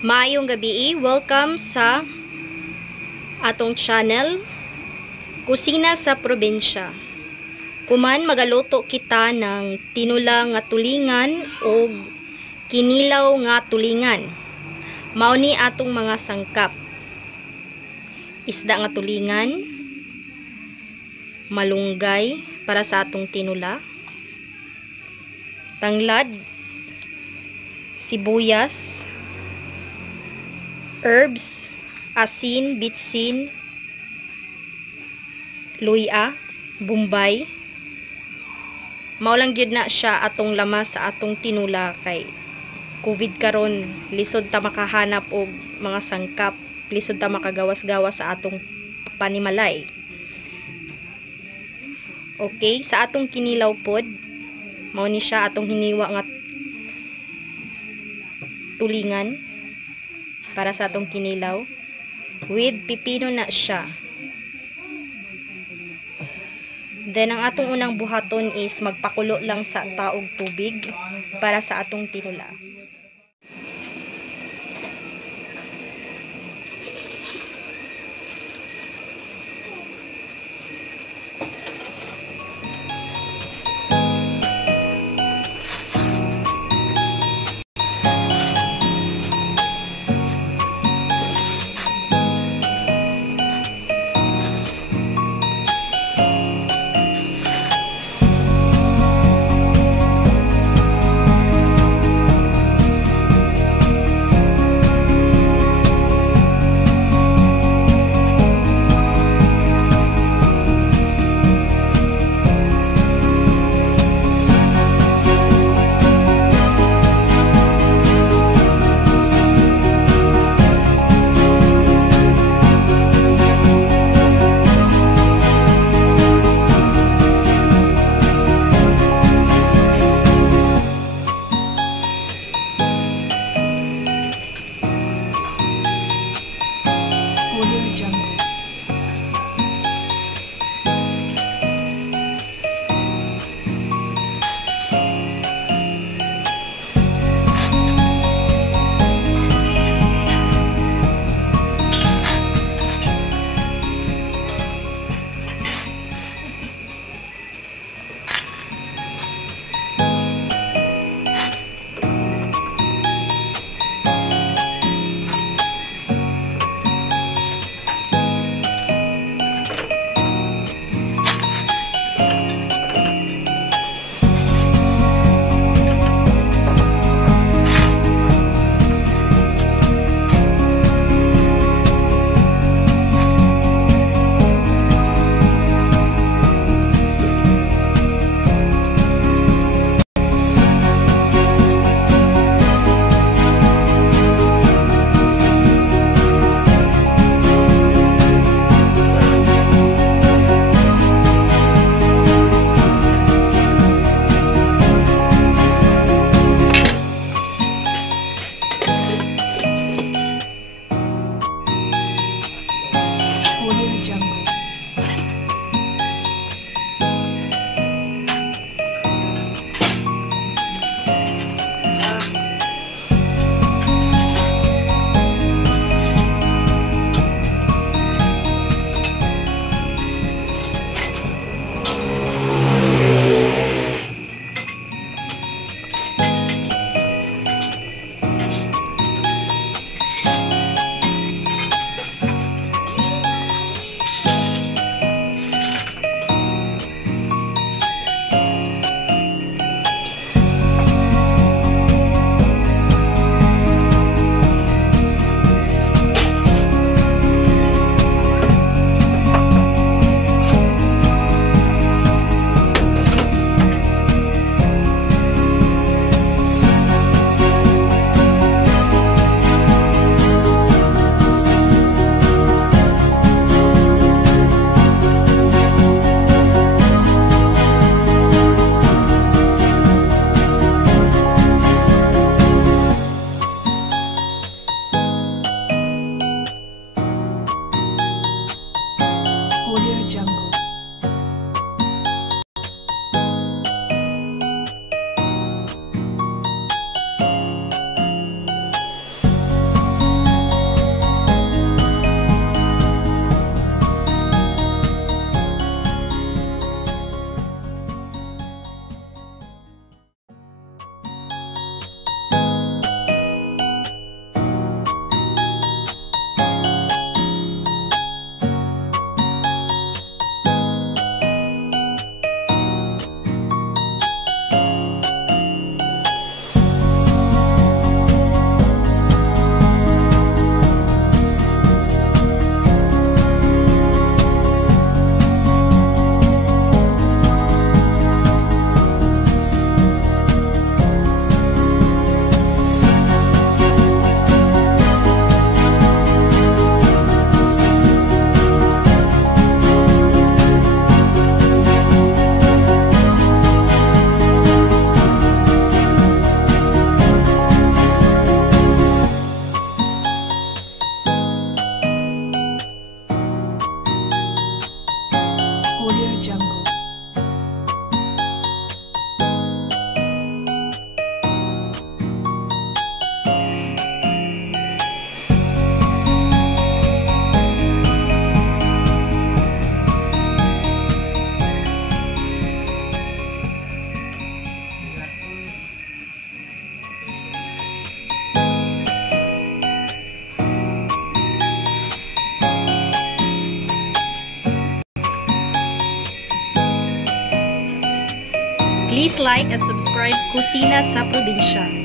Maayong gabi, welcome sa atong channel Kusina sa Probinsya. Kuman magaluto kita ng tinula nga tulingan o kinilaw nga tulingan. Mao ni atong mga sangkap: isda nga tulingan, malunggay para sa atong tinula, tanglad, sibuyas, herbs, asin, bitsin, luya, bombay. Mao lang gyud na siya atong lamas sa atong tinula kay COVID karon, lisod ta makahanap og mga sangkap, lisod ta makagawas-gawas sa atong panimalay. Okay, sa atong kinilaw pod, mao ni siya atong hiniwa nga tulingan para sa atong kinilaw. With pipino na siya. Then ang atong unang buhaton is magpakulo lang sa taog tubig para sa atong tinula. like and subscribe Kusina sa Probinsya.